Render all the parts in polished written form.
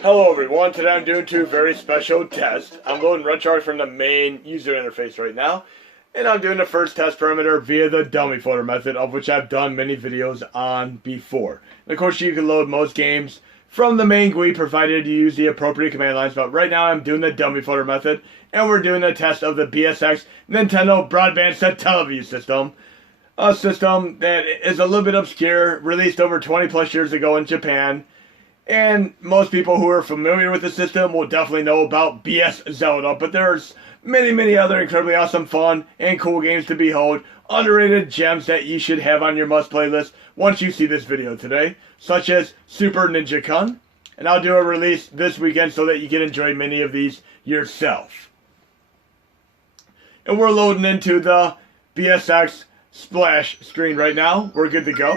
Hello everyone, today I'm doing two very special tests. I'm loading RunCharge from the main user interface right now, and I'm doing the first test parameter via the dummy folder method, of which I've done many videos on before. And of course you can load most games from the main GUI provided you use the appropriate command lines, but right now I'm doing the dummy folder method, and we're doing a test of the BSX Nintendo Broadband Satellaview system. A system that is a little bit obscure, released over 20 plus years ago in Japan. And most people who are familiar with the system will definitely know about BS Zelda, but there's many other incredibly awesome, fun, and cool games to behold, underrated gems that you should have on your must-play list once you see this video today, such as Super Ninja Kun, and I'll do a release this weekend so that you can enjoy many of these yourself. And we're loading into the BSX splash screen right now. We're good to go.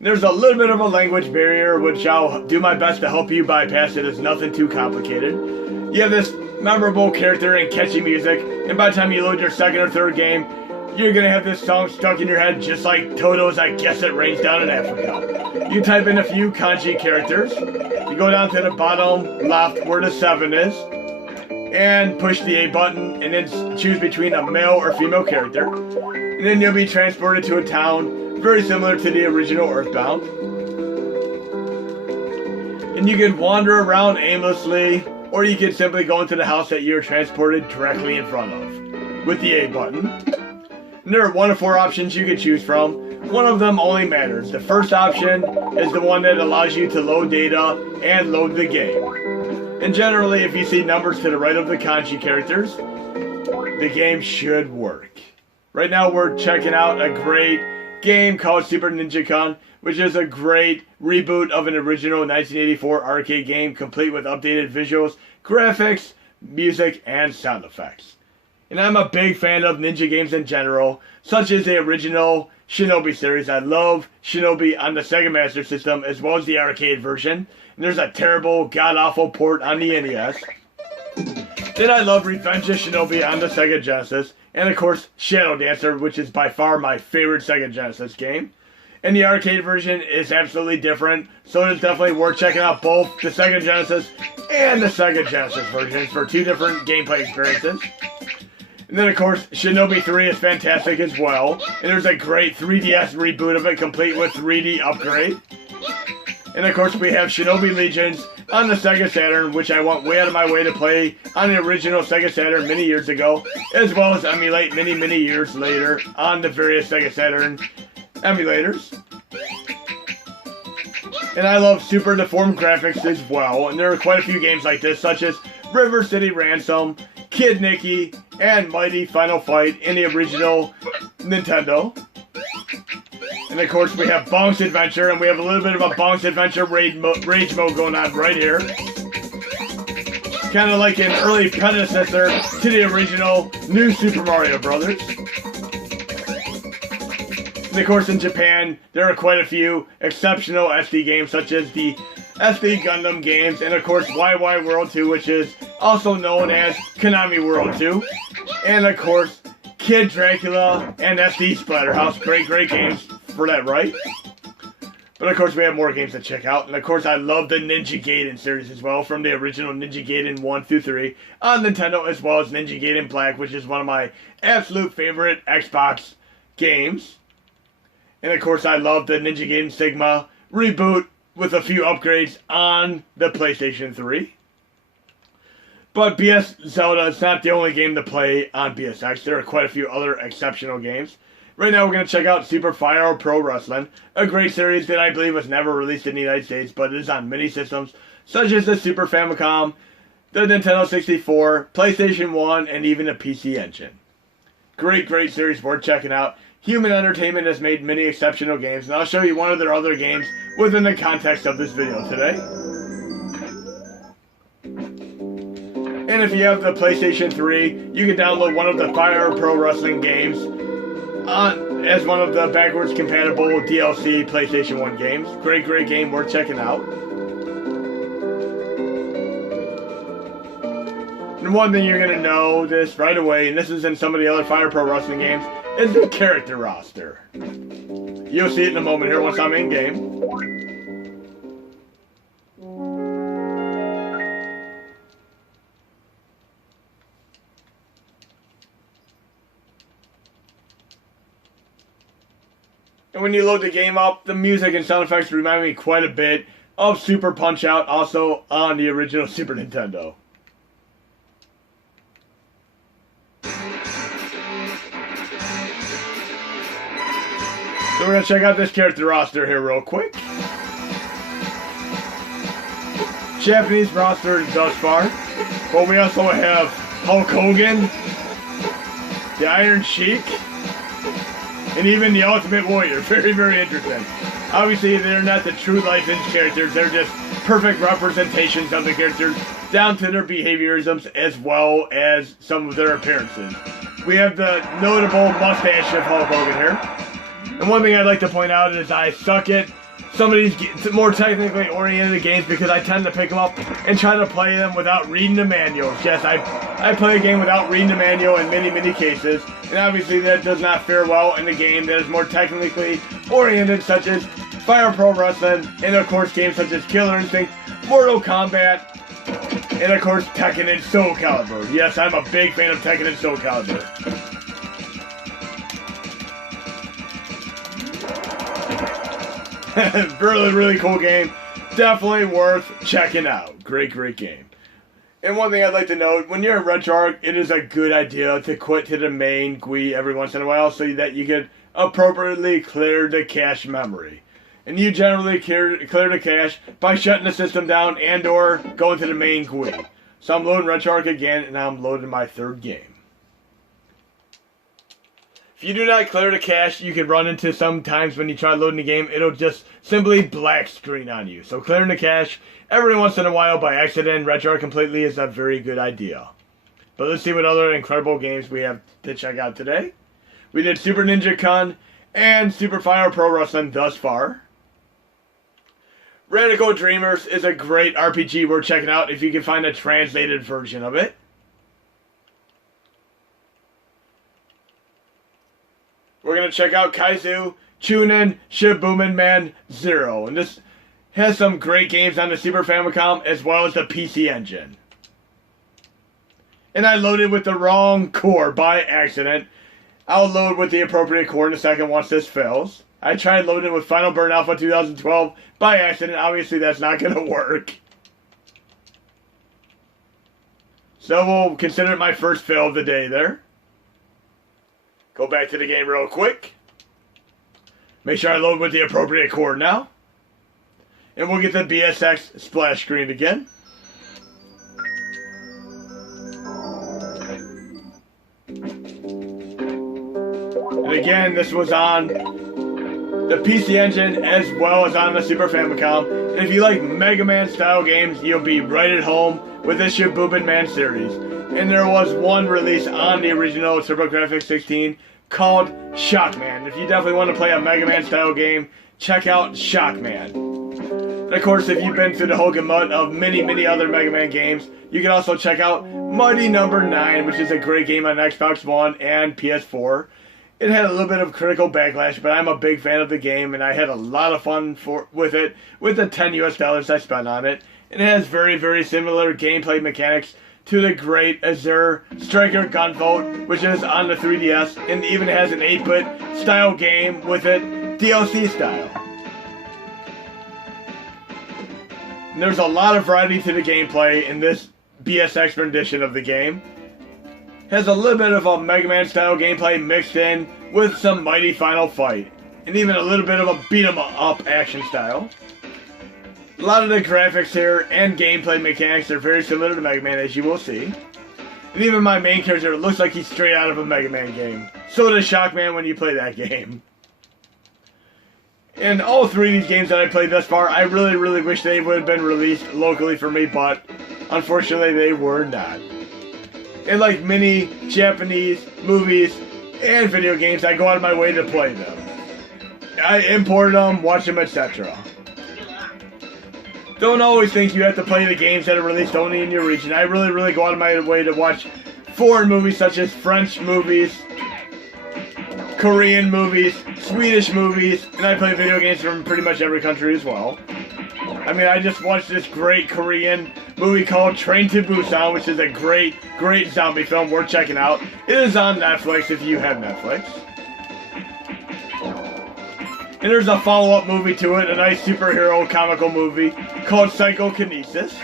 There's a little bit of a language barrier, which I'll do my best to help you bypass. It is nothing too complicated. You have this memorable character and catchy music, and by the time you load your second or third game, you're going to have this song stuck in your head just like Toto's I Guess It Rains Down in Africa. You type in a few kanji characters, you go down to the bottom left where the 7 is, and push the A button, and then choose between a male or female character, and then you'll be transported to a town very similar to the original Earthbound. And you can wander around aimlessly, or you can simply go into the house that you're transported directly in front of with the A button. And there are 1 of 4 options you can choose from. One of them only matters. The first option is the one that allows you to load data and load the game. And generally, if you see numbers to the right of the kanji characters, the game should work. Right now we're checking out a great game called Super Ninja Kun, which is a great reboot of an original 1984 arcade game, complete with updated visuals, graphics, music, and sound effects. And I'm a big fan of ninja games in general, such as the original Shinobi series. I love Shinobi on the Sega Master System, as well as the arcade version. And there's a terrible, god-awful port on the NES. Then I love Revenge of Shinobi on the Sega Genesis. And of course, Shadow Dancer, which is by far my favorite Sega Genesis game. And the arcade version is absolutely different, so it's definitely worth checking out both the Sega Genesis and the Sega Genesis versions for 2 different gameplay experiences. And then of course, Shinobi 3 is fantastic as well. And there's a great 3DS reboot of it, complete with 3D upgrade. And of course, we have Shinobi Legions on the Sega Saturn, which I went way out of my way to play on the original Sega Saturn many years ago, as well as emulate many years later on the various Sega Saturn emulators. And I love super deformed graphics as well, and there are quite a few games like this, such as River City Ransom, Kid Nicky, and Mighty Final Fight in the original Nintendo. And of course we have Bonk's Adventure, and we have a little bit of a Bonk's Adventure rage mode going on right here. Kind of like an early predecessor to the original New Super Mario Brothers. And of course in Japan, there are quite a few exceptional SD games, such as the SD Gundam games, and of course YY World 2, which is also known as Konami World 2. And of course, Kid Dracula and SD Splatterhouse, great games for that, right? But of course we have more games to check out, and of course I love the Ninja Gaiden series as well, from the original Ninja Gaiden 1 through 3 on Nintendo, as well as Ninja Gaiden Black, which is one of my absolute favorite Xbox games. And of course I love the Ninja Gaiden Sigma reboot with a few upgrades on the PlayStation 3. But BS Zelda is not the only game to play on BSX. There are quite a few other exceptional games. Right now we're going to check out Super Fire Pro Wrestling, a great series that I believe was never released in the United States, but it is on many systems, such as the Super Famicom, the Nintendo 64, PlayStation 1, and even the PC Engine. Great series worth checking out. Human Entertainment has made many exceptional games, and I'll show you one of their other games within the context of this video today. And if you have the PlayStation 3, you can download one of the Fire Pro Wrestling games as one of the backwards compatible DLC PlayStation 1 games. Great game, worth checking out. And one thing you're going to know this right away, and this is in some of the other Fire Pro Wrestling games, is the character roster. You'll see it in a moment here once I'm in game. And when you load the game up, the music and sound effects remind me quite a bit of Super Punch-Out, also on the original Super Nintendo. So we're going to check out this character roster here real quick. Japanese roster thus far. But we also have Hulk Hogan, the Iron Sheik, and even the Ultimate Warrior. Very, very interesting. Obviously, they're not the true life-in characters. They're just perfect representations of the characters, down to their behaviorisms as well as some of their appearances. We have the notable mustache of Hulk Hogan here. And one thing I'd like to point out is I suck at some of these more technically oriented games because I tend to pick them up and try to play them without reading the manuals. Yes, I play a game without reading the manual in many, many cases. And obviously that does not fare well in a game that is more technically oriented, such as Fire Pro Wrestling, and of course games such as Killer Instinct, Mortal Kombat, and of course Tekken and Soul Calibur. Yes, I'm a big fan of Tekken and Soul Calibur. Really, really cool game. Definitely worth checking out. Great, great game. And one thing I'd like to note, when you're in RetroArch, it is a good idea to quit to the main GUI every once in a while so that you can appropriately clear the cache memory. And you generally clear the cache by shutting the system down and or going to the main GUI. So I'm loading RetroArch again, and I'm loading my third game. If you do not clear the cache, you can run into sometimes when you try loading the game, it'll just simply black screen on you. So clearing the cache every once in a while by accident, RetroArch completely, is a very good idea. But let's see what other incredible games we have to check out today. We did Super Ninja Kun and Super Fire Pro Wrestling thus far. Radical Dreamers is a great RPG worth checking out if you can find a translated version of it. We're going to check out Kaizu Chunin Shitboom Man 0. And this has some great games on the Super Famicom as well as the PC Engine. And I loaded with the wrong core by accident. I'll load with the appropriate core in a second once this fails. I tried loading with Final Burn Alpha 2012 by accident. Obviously that's not going to work. So we'll consider it my first fail of the day there. Go back to the game real quick. Make sure I load with the appropriate core now. And we'll get the BSX splash screen again. And again, this was on the PC Engine as well as on the Super Famicom. And if you like Mega Man style games, you'll be right at home with this Shitboom Man series. And there was one release on the original TurboGrafx 16 called Shockman. If you definitely want to play a Mega Man style game, check out Shockman. And of course, if you've been through the Hogan Mud of many, many other Mega Man games, you can also check out Mighty Number 9, which is a great game on Xbox One and PS4. It had a little bit of critical backlash, but I'm a big fan of the game, and I had a lot of fun with it, with the $10 US I spent on it. And it has very, very similar gameplay mechanics to the great Azure Striker Gunvolt, which is on the 3DS, and even has an 8-bit style game with it, DLC style. And there's a lot of variety to the gameplay in this BSX rendition of the game. It has a little bit of a Mega Man style gameplay mixed in with some mighty final fight, and even a little bit of a beat 'em up action style. A lot of the graphics here and gameplay mechanics are very similar to Mega Man, as you will see. And even my main character looks like he's straight out of a Mega Man game. So does Shockman when you play that game. And all three of these games that I played thus far, I really, really wish they would have been released locally for me, but unfortunately they were not. And like many Japanese movies and video games, I go out of my way to play them. I import them, watch them, etc. Don't always think you have to play the games that are released only in your region. I really, really go out of my way to watch foreign movies such as French movies, Korean movies, Swedish movies, and I play video games from pretty much every country as well. I mean, I just watched this great Korean movie called Train to Busan, which is a great, great zombie film worth checking out. It is on Netflix if you have Netflix. And there's a follow-up movie to it, a nice superhero comical movie called Psychokinesis.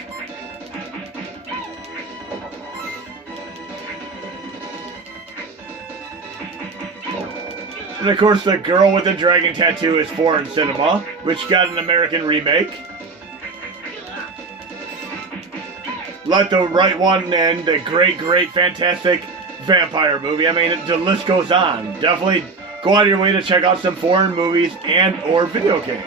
And of course, The Girl with the Dragon Tattoo is foreign cinema, which got an American remake. Let the Right One and the great, fantastic vampire movie. I mean, the list goes on. Definitely go out of your way to check out some foreign movies and or video games.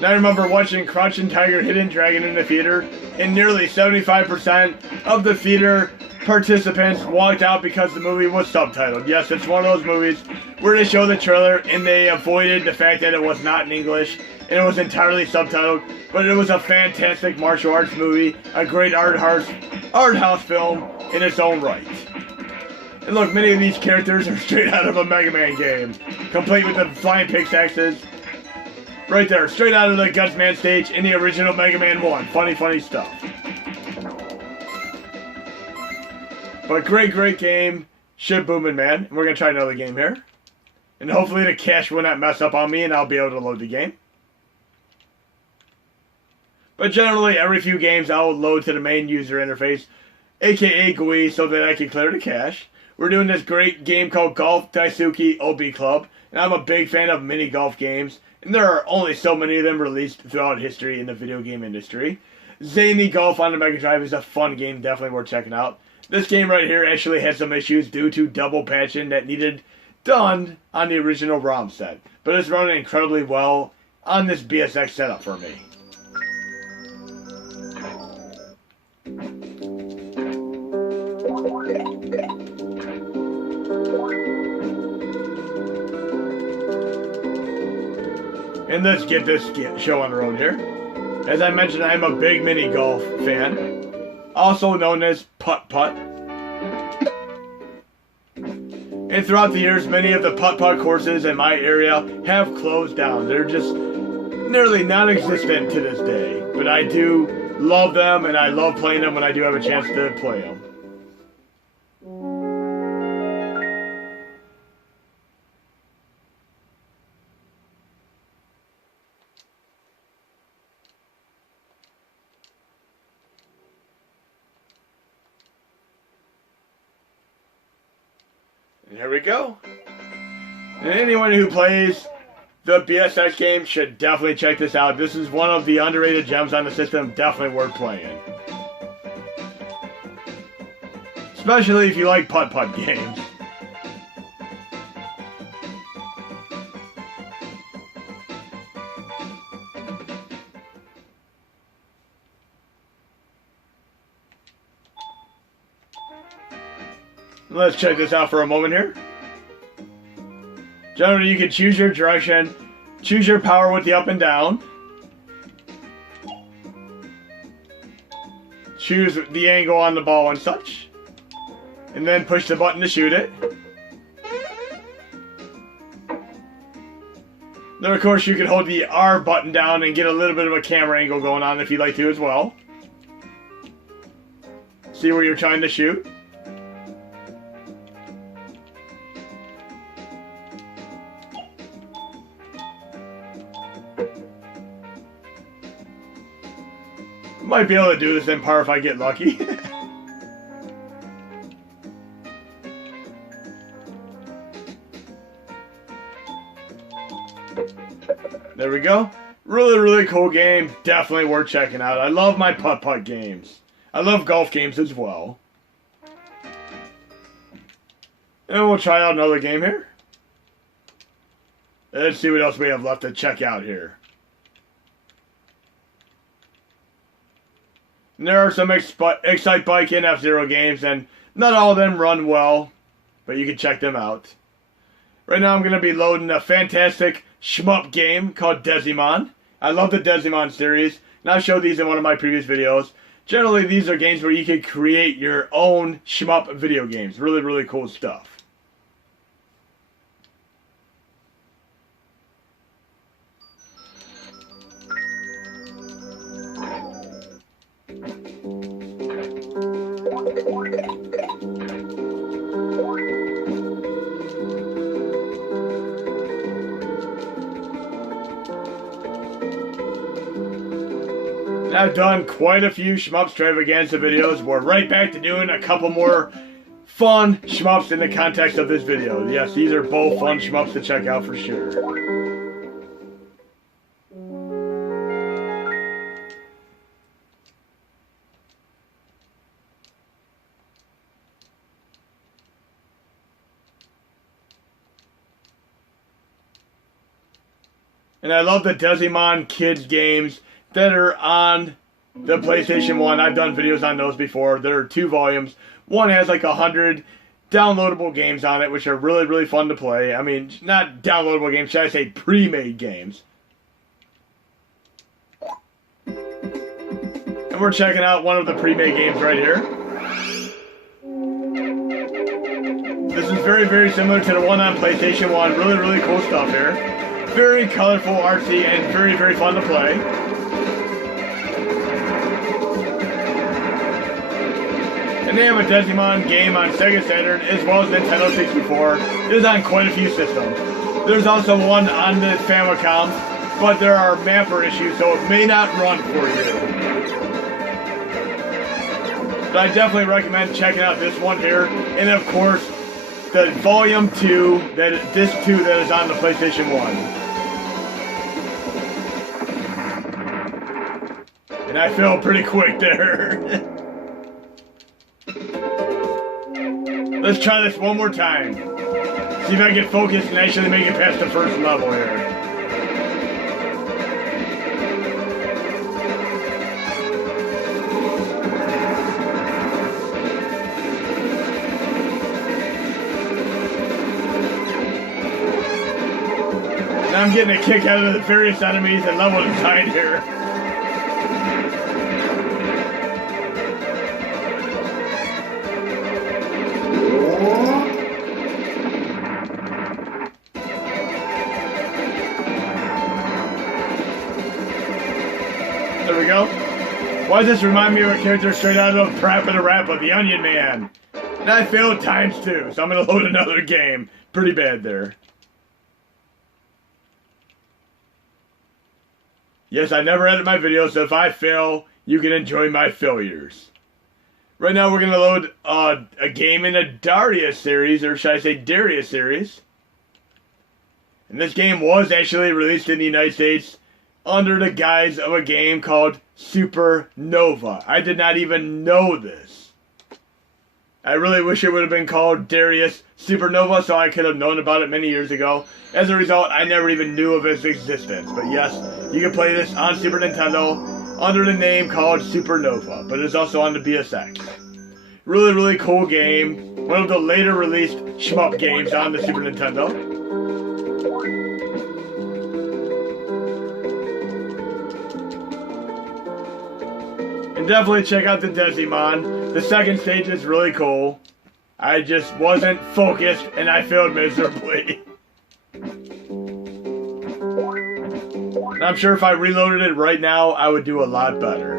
Now I remember watching Crouching Tiger, Hidden Dragon in the theater, and nearly 75% of the theater participants walked out because the movie was subtitled. Yes, it's one of those movies where they show the trailer and they avoided the fact that it was not in English and it was entirely subtitled, but it was a fantastic martial arts movie, a great art house film in its own right. And look, many of these characters are straight out of a Mega Man game, complete with the flying pickaxes. Right there, straight out of the Gutsman stage in the original Mega Man 1. Funny stuff. But great game. Shitboom, man. And we're going to try another game here. And hopefully the cache will not mess up on me and I'll be able to load the game. But generally, every few games I'll load to the main user interface, aka GUI, so that I can clear the cache. We're doing this great game called Golf Daisuke OB Club. And I'm a big fan of mini golf games. And there are only so many of them released throughout history in the video game industry. Zany Golf on the Mega Drive is a fun game, definitely worth checking out. This game right here actually had some issues due to double patching that needed done on the original ROM set. But it's running incredibly well on this BSX setup for me. And let's get this show on the road here. As I mentioned, I'm a big mini golf fan, also known as putt-putt. And throughout the years, many of the putt-putt courses in my area have closed down. They're just nearly non-existent to this day. But I do love them, and I love playing them when I do have a chance to play them. And here we go. And anyone who plays the BSX game should definitely check this out. This is one of the underrated gems on the system, definitely worth playing. Especially if you like putt-putt games. Let's check this out for a moment here. Generally, you can choose your direction, choose your power with the up and down, choose the angle on the ball and such, and then push the button to shoot it. Then, of course, you can hold the R button down and get a little bit of a camera angle going on if you'd like to as well. See where you're trying to shoot. Might be able to do this in par if I get lucky. There we go. Really cool game. Definitely worth checking out. I love my putt-putt games. I love golf games as well. And we'll try out another game here. Let's see what else we have left to check out here. And there are some Excite Bike and F-Zero games, and not all of them run well, but you can check them out. Right now I'm going to be loading a fantastic SHMUP game called Desdimona. I love the Desdimona series, and I've showed these in one of my previous videos. Generally, these are games where you can create your own SHMUP video games. Really cool stuff. I've done quite a few Shmup Extravaganza videos. We're right back to doing a couple more fun shmups in the context of this video. Yes, these are both fun shmups to check out for sure. And I love the Desdimona kids games that are on the PlayStation 1. I've done videos on those before. There are 2 volumes. One has like 100 downloadable games on it, which are really, really fun to play. I mean, not downloadable games, should I say pre-made games. And we're checking out one of the pre-made games right here. This is very, very similar to the one on PlayStation 1. Really, really cool stuff here. Very colorful, artsy, and very, very fun to play. And they have a Desdimona game on Sega Saturn as well as Nintendo 64. It is on quite a few systems. There's also one on the Famicom, but there are mapper issues, so it may not run for you. But I definitely recommend checking out this one here, and of course, the Volume 2, Disc 2 that is on the PlayStation 1. And I feel pretty quick there. Let's try this one more time. See if I can focus and actually make it past the first level here. And I'm getting a kick out of the various enemies and level design here. There we go. Why does this remind me of a character straight out of Prappa the Rappa, the Onion Man? And I failed times 2, so I'm going to load another game. Pretty bad there. Yes, I never edit my videos, so if I fail, you can enjoy my failures. Right now we're going to load a game in the Darius series, or should I say Darius series. And this game was actually released in the United States under the guise of a game called Supernova. I did not even know this. I really wish it would have been called Darius Supernova so I could have known about it many years ago. As a result, I never even knew of its existence. But yes, you can play this on Super Nintendo under the name called Supernova, but it's also on the BSX. Really, really cool game. One of the later released shmup games on the Super Nintendo. And definitely check out the Desdimona. The second stage is really cool. I just wasn't focused and I failed miserably. And I'm sure if I reloaded it right now, I would do a lot better.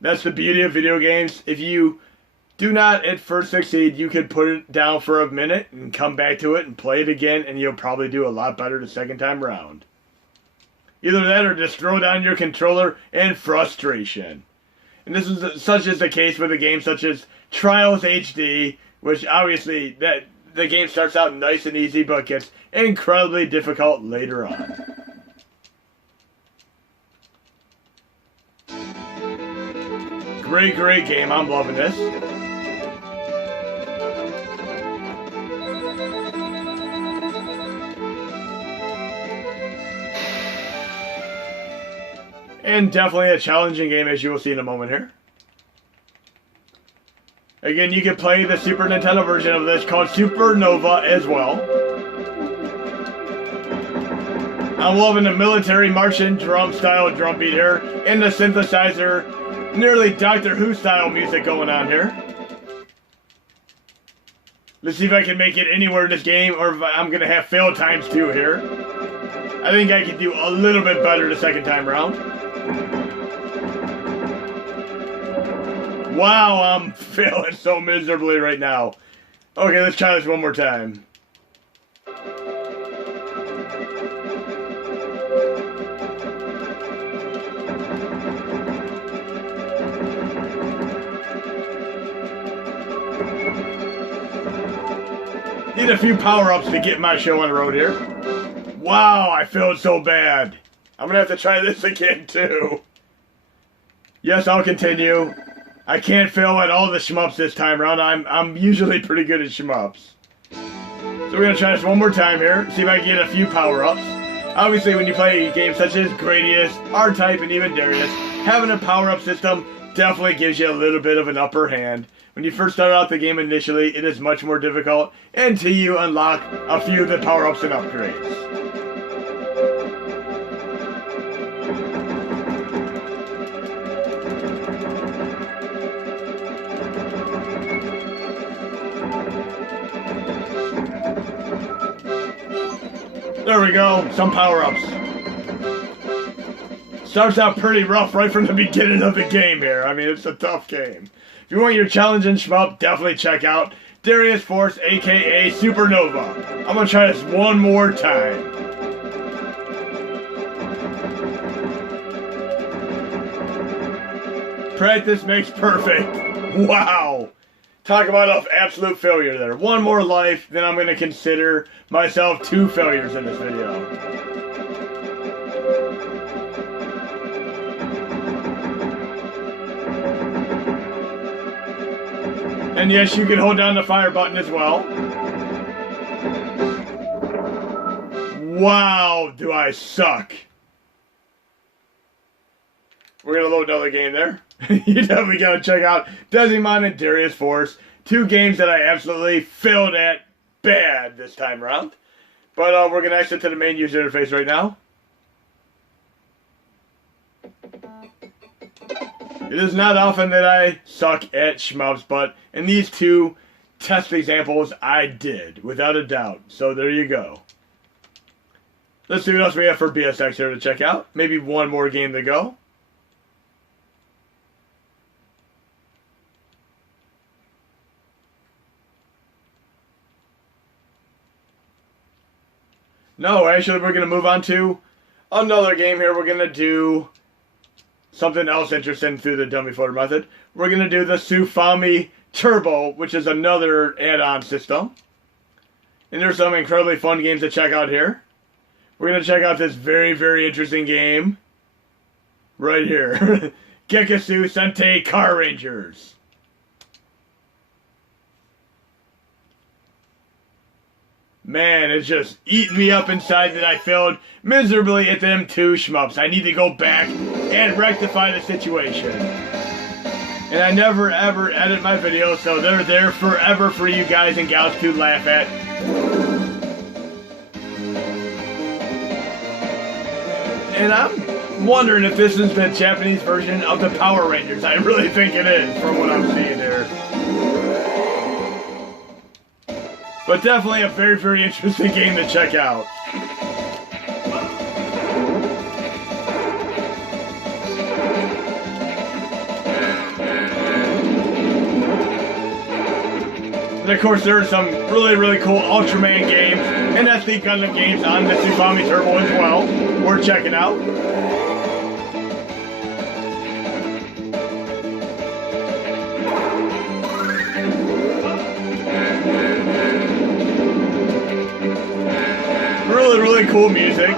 That's the beauty of video games. If you do not at first succeed, you can put it down for a minute and come back to it and play it again, and you'll probably do a lot better the second time around. Either that or just throw down your controller in frustration. And this is such as the case with a game such as Trials HD, which obviously the game starts out nice and easy but gets incredibly difficult later on. Great, great game. I'm loving this. And definitely a challenging game, as you will see in a moment here. Again, you can play the Super Nintendo version of this called Supernova as well. I'm loving the military Martian drum style drum beat here, and the synthesizer, nearly Doctor Who style music going on here. Let's see if I can make it anywhere in this game, or if I'm going to have fail times 2 here. I think I can do a little bit better the second time around. Wow, I'm failing so miserably right now. Okay, let's try this one more time. Need a few power-ups to get my show on the road here. Wow, I failed so bad. I'm gonna have to try this again too. Yes, I'll continue. I can't fail at all the shmups this time around. I'm usually pretty good at shmups. So we're gonna try this one more time here. See if I can get a few power-ups. Obviously, when you play games such as Gradius, R-Type, and even Darius, having a power-up system definitely gives you a little bit of an upper hand. When you first start out the game initially, it is much more difficult until you unlock a few of the power-ups and upgrades. There we go, some power-ups. Starts out pretty rough right from the beginning of the game here. I mean, it's a tough game. If you want your challenge in shmup, definitely check out Darius Force, aka Supernova. I'm gonna try this one more time. Practice makes perfect. Wow. Talk about an absolute failure there. One more life, then I'm going to consider myself 2 failures in this video. And yes, you can hold down the fire button as well. Wow, do I suck. We're going to load another game there. You definitely got to check out Desdimona and Darius Force. 2 games that I absolutely failed at bad this time around. But we're going to exit to the main user interface right now. It is not often that I suck at shmups, but in these 2 test examples, I did, without a doubt. So there you go. Let's see what else we have for BSX here to check out. Maybe one more game to go. No, actually, we're going to move on to another game here. We're going to do something else interesting through the dummy floater method. We're going to do the Sufami Turbo, which is another add-on system. And there's some incredibly fun games to check out here. We're going to check out this very, very interesting game right here. Geketsu Sentai Car Rangers. Man, it's just eating me up inside that I failed miserably at them 2 shmups. I need to go back and rectify the situation. And I never ever edit my videos, so they're there forever for you guys and gals to laugh at. And I'm wondering if this is the Japanese version of the Power Rangers. I really think it is, from what I'm seeing here. But definitely a very, very interesting game to check out. And of course, there are some really, really cool Ultraman games and SD Gundam games on the Sufami Turbo as well. Worth checking out. Really cool music.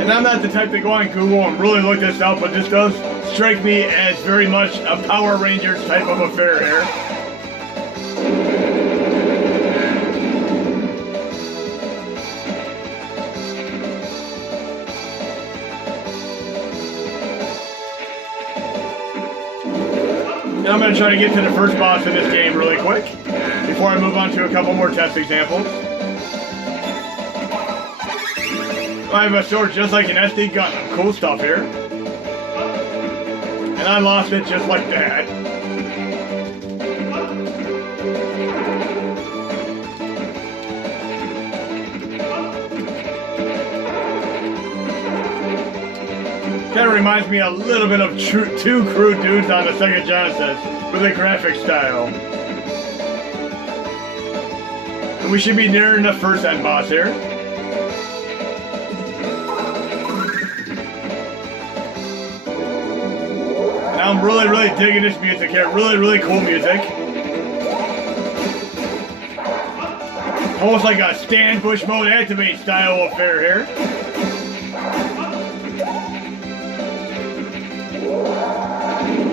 And I'm not the type to go on Google and really look this up, but this does strike me as very much a Power Rangers type of affair here. Now I'm going to try to get to the first boss in this game really quick before I move on to a couple more test examples. I have a sword just like an SD Gundam. Cool stuff here. And I lost it just like that. Kind of reminds me a little bit of 2 crude dudes on the Sega Genesis with a graphic style. And we should be nearing the first end boss here. I'm really, really digging this music here. Really, really cool music. Almost like a stand push mode activate style affair here.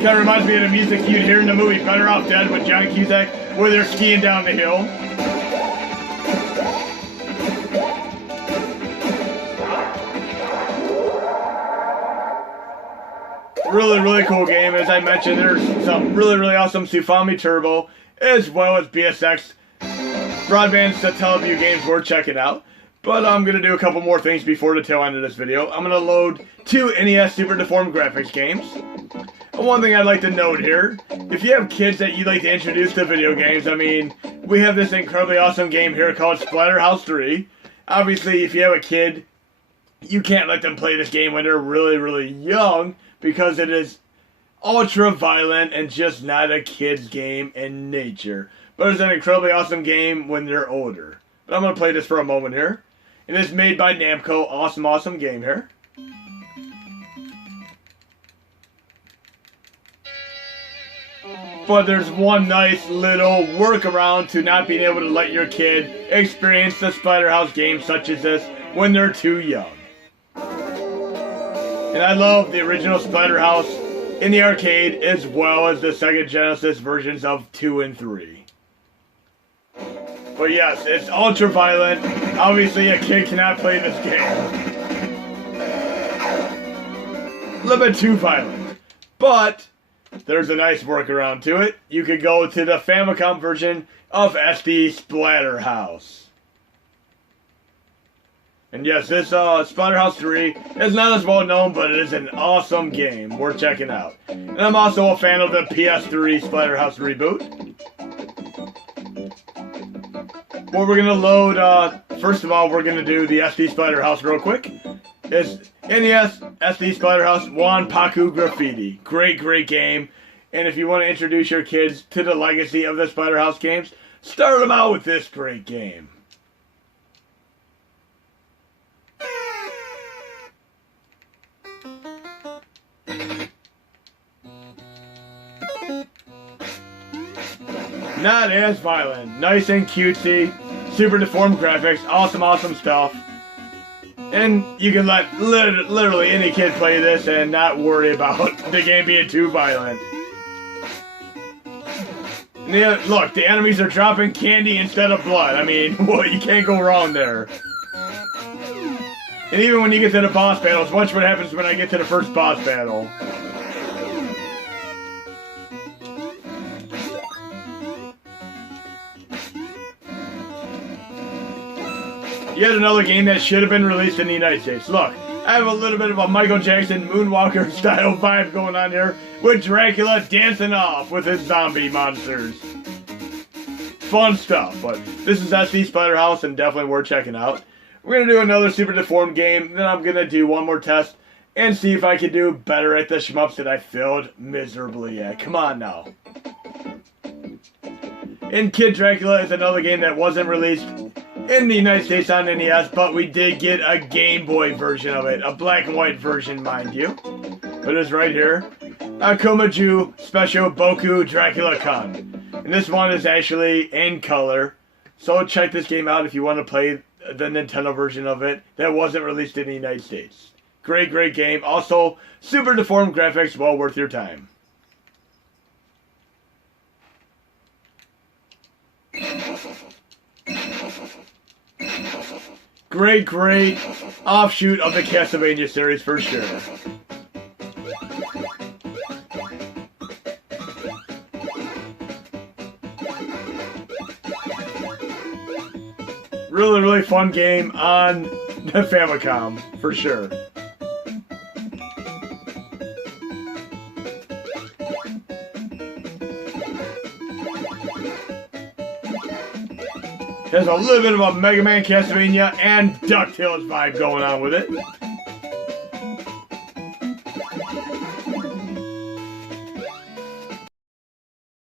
Kind of reminds me of the music you'd hear in the movie Better Off Dead with John Cusack, where they're skiing down the hill. Really, really cool game. As I mentioned, there's some really awesome Sufami Turbo, as well as BSX Broadband Satellaview games worth checking out. But I'm going to do a couple more things before the tail end of this video. I'm going to load 2 NES Super Deformed Graphics games. And one thing I'd like to note here, if you have kids that you'd like to introduce to video games, I mean, we have this incredibly awesome game here called Splatterhouse 3. Obviously, if you have a kid, you can't let them play this game when they're really young, because it is ultra violent and just not a kid's game in nature. But it's an incredibly awesome game when they're older. But I'm going to play this for a moment here. And it's made by Namco. Awesome game here. But there's one nice little workaround to not being able to let your kid experience the Splatterhouse games such as this when they're too young. And I love the original Splatterhouse in the arcade as well as the Sega Genesis versions of 2 and 3. But yes, it's ultra violent. Obviously, a kid cannot play this game. A little bit too violent. But there's a nice workaround to it. You could go to the Famicom version of SD Splatterhouse. And yes, this Splatterhouse 3 is not as well known, but it is an awesome game worth checking out. And I'm also a fan of the PS3 Splatterhouse reboot. What we're going to load, first of all, we're going to do the SD Splatterhouse real quick. It's NES SD Splatterhouse Wanpaku Graffiti. Great game. And if you want to introduce your kids to the legacy of the Splatterhouse games, start them out with this great game. Not as violent. Nice and cutesy. Super deformed graphics. Awesome stuff. And you can let literally any kid play this and not worry about the game being too violent. And look, the enemies are dropping candy instead of blood. I mean, what, you can't go wrong there. And even when you get to the boss battles, watch what happens when I get to the first boss battle. Yet another game that should have been released in the United States. Look, I have a little bit of a Michael Jackson Moonwalker style vibe going on here with Dracula dancing off with his zombie monsters. Fun stuff, but this is SD Splatterhouse and definitely worth checking out. We're going to do another Super Deformed game, then I'm going to do one more test and see if I can do better at the shmups that I failed miserably at. Come on now. And Kid Dracula is another game that wasn't released in the United States on NES, but we did get a Game Boy version of it. A black and white version, mind you. But it's right here. Akomaju Special Boku Dracula Kun. And this one is actually in color. So check this game out if you want to play the Nintendo version of it that wasn't released in the United States. Great game. Also, super deformed graphics, well worth your time. Great offshoot of the Castlevania series for sure. Really fun game on the Famicom for sure. There's a little bit of a Mega Man, Castlevania, and DuckTales vibe going on with it.